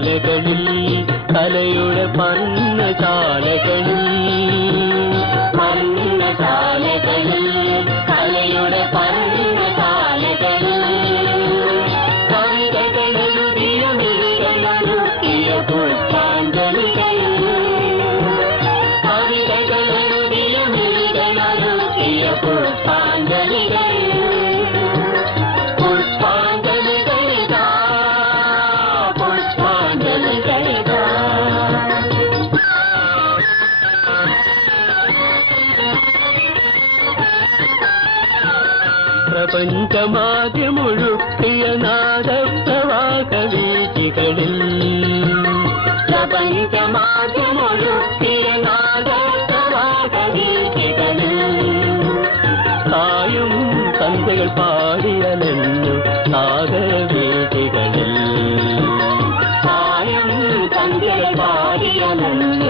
ചാലകളിൽ കലയുടെ പന്ന ചാലകളിൽ പ്രപഞ്ചമാദ്യമുഴുക്കിയ നാദപ്രവാഹവീചികളിൽ പ്രപഞ്ചമാദ്യമുഴുക്കിയ തായും തന്തകൾ പാടിയലെന്നു നാഗവീചികളിൽ തായും തന്തകൾ പാടിയലെന്നു